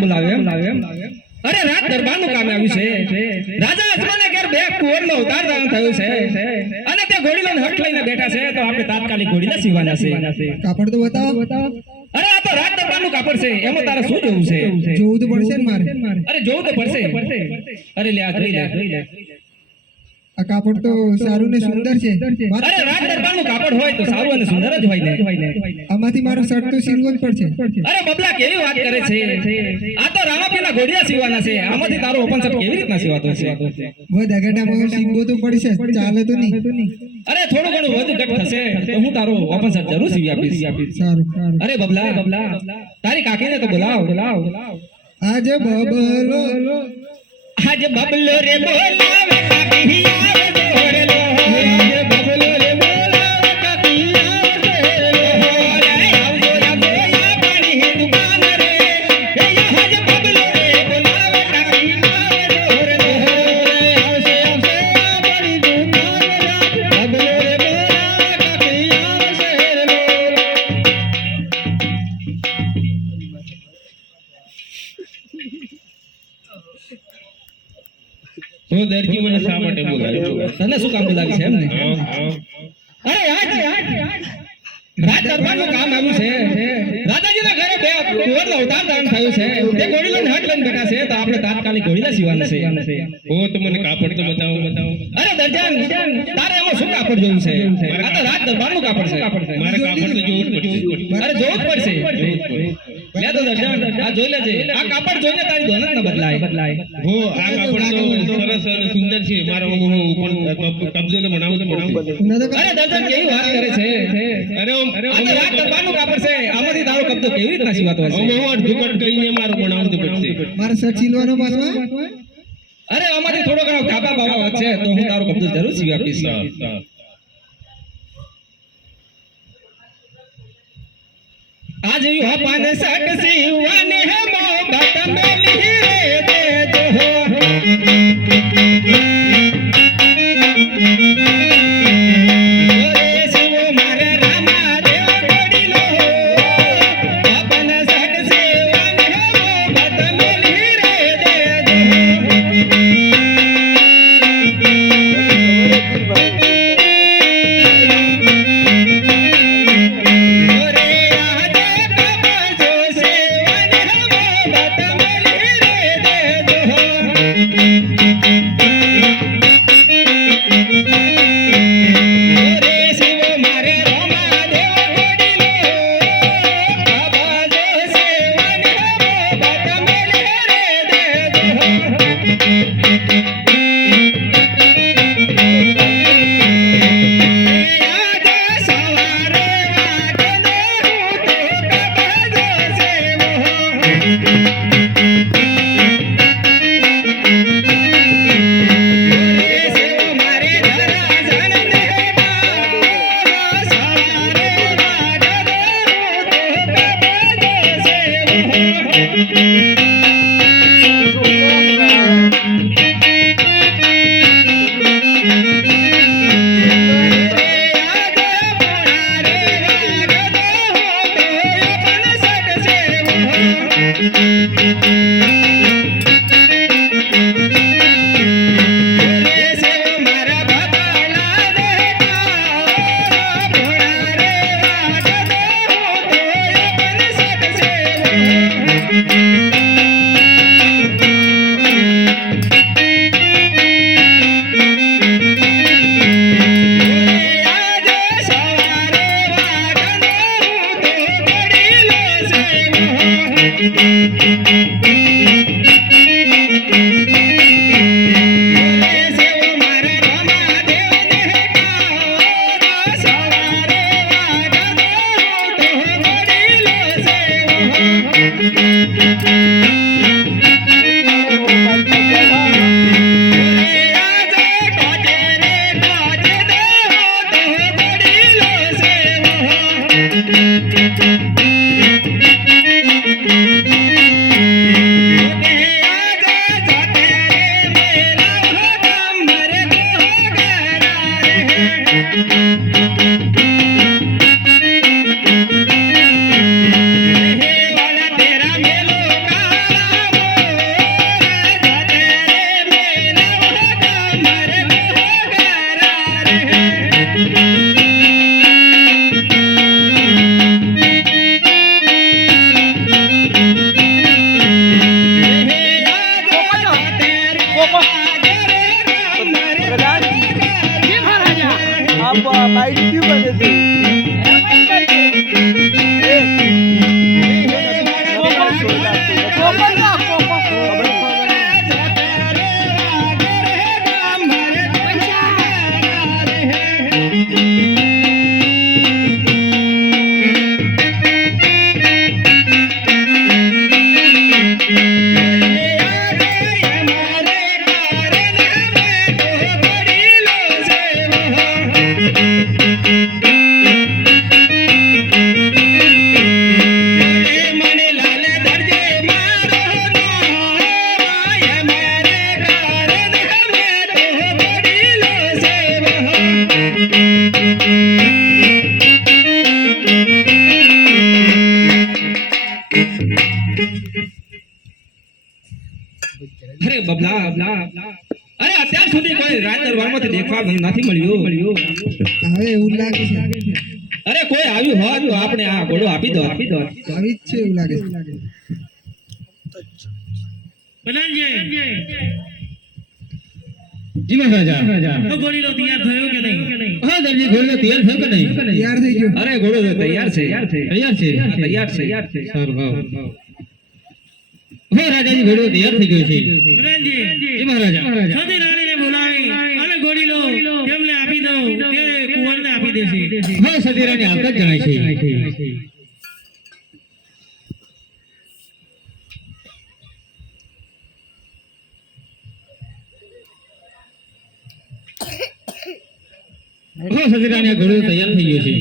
બોલાવે એમ? અરે રાત દરબારનું કામ આવ્યું છે. રાજા અજમાને ઘેર બે કુંવરનો અવતાર ધારણ થયું છે. અને તે ઘોડીલો હટ લઈને બેઠા છે તો આપણે તાત્કાલિક ઘોડીને સીવાના છે. કાપડ તો બતાવો. અરે આ તો રાત દરબારનું કાપડ છે. એમાં તારે શું જોવું છે? જોવું તો પડશે ને મારે. અરે જોવું તો પડશે. અરે લે આ જોઈ લે. આ કાપડ તો સારું ને સુંદર છે. મારે અરે રાત દરબારનું કાપડ હોય તો સારું અને સુંદર જ હોય ને. આમાંથી મારો શર્ટ તો સીવવો જ પડશે. અરે બબલા કેવી વાત કરે છે? આ તો રામાપીના ઘોડિયા સીવાના છે. આમાંથી તારો ઓપન શર્ટ કેવી રીતના સીવાતો છે? બધા ગડામાં સીવવો તો પડશે ચાલે તો નહીં. અરે થોડું ઘણું વધુ ઘટ થશે તો હું તારો ઓપન શર્ટ જરૂર સીવી આપીશ. સારું સારું. અરે બબલા બબલા. તારી કાકીને તો બોલાવ. બોલાવ. આજે બબલો. આજે બબલો રે બોલાવે કાકી. દરજી મને શા માટે બોલાવ્યો તને શું કામ બોલાવી છે એમ? ને. અરે આજ! રાજ દરબારનું કામ આવ્યું છે. રાજાજીના ઘરે બે કુંવરનો અવતાર ધારણ થયું છે. તે ઘોડીલો હટ લઈને બેઠા છે. તો આપણે તાત્કાલિક ઘોડીને સીવાના છે હો તો મને કાપડ તો બતાવો. બતાવો અરે દરજાન તારે એમાં શું કાપડ જોયું છે? આ તો રાજ દરબારનું કાપડ છે. મારે કાપડ તો જોવું જ પડશે. અરે જોવું જ પડશે. લે તો દરજાન આ જોઈ લેજે. આ કાપડ જોઈને તારી ધોનત ન બદલાય. બદલાય. હો આ કાપડ તો સરસ અને સુંદર છે. મારો હું કબજો તો બનાવું તો બનાવું અરે દરજાન કેવી વાત કરે છે? અરે ઓમ- અરે આ તો રાજ કાપડ છે. આમાંથી તારો કબજો કેવી રીતના સીવાતો ઓમ હું અડધું કટ કરીને મારું બનાવું તો પડશે. મારે શર્ટ સીલવાનો પાછમાં અરે અમારી થોડો ઘણો કાપા બાવા છે તો હું તારો કબજો જરૂર સીવી આપીશ. આજ યુ પાન સટ સીવાને હે મોહબ્બત મેલી. સેવો ઓરે बाइक क्यों बजे थी અરે અત્યાર સુધી કોઈ રાજ દરબારમાંથી દેખવા નથી મળ્યું. હવે એવું લાગે છે. અરે કોઈ આવ્યું હોય તો આપણે આ ઘોડો આપી દો. આપી દો. આવી જ છે એવું લાગે છે. તૈયાર થયો હા દરજી ઘોડો તૈયાર થયો નહીં? તૈયાર થઈ ગયો. અરે ઘોડો તૈયાર છે. તૈયાર છે. તૈયાર છે. ભાવ હે રાજાજી ભેડો તૈયાર થઈ ગયો છે. જી મહારાજા. સતી રાણીને બોલાવી અને ઘોડીલો તેમને આપી દઉં. તે કુંવરને આપી દેશે. હા સતીરાની આવતા જ જણાય છે. હા આ ઘોડો તૈયાર થઈ ગયો છે.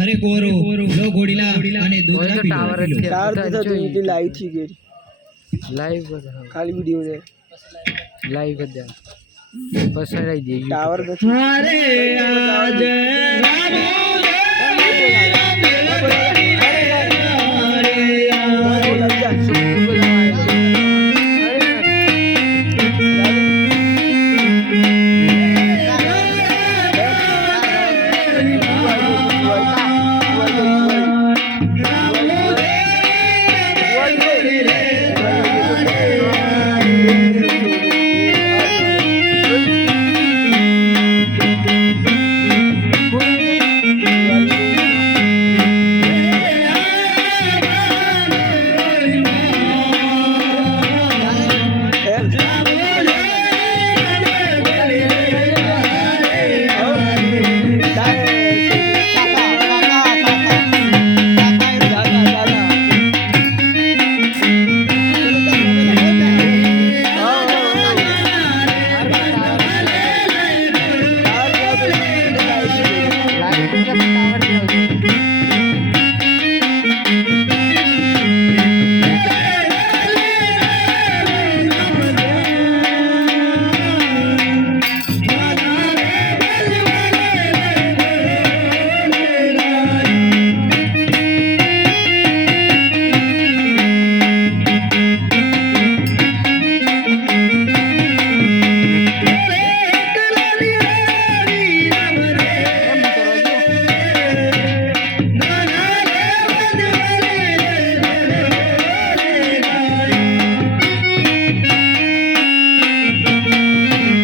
અરે કોરો લો. ગોડીલા અને દૂધના પીલો ચાર દિવસ સુધી લાઈવ થઈ ગઈ. લાઈવ ખાલી વિડિયો છે. લાઈવ બધા પસરાઈ દે ટાવર અરે આજ લાઈવ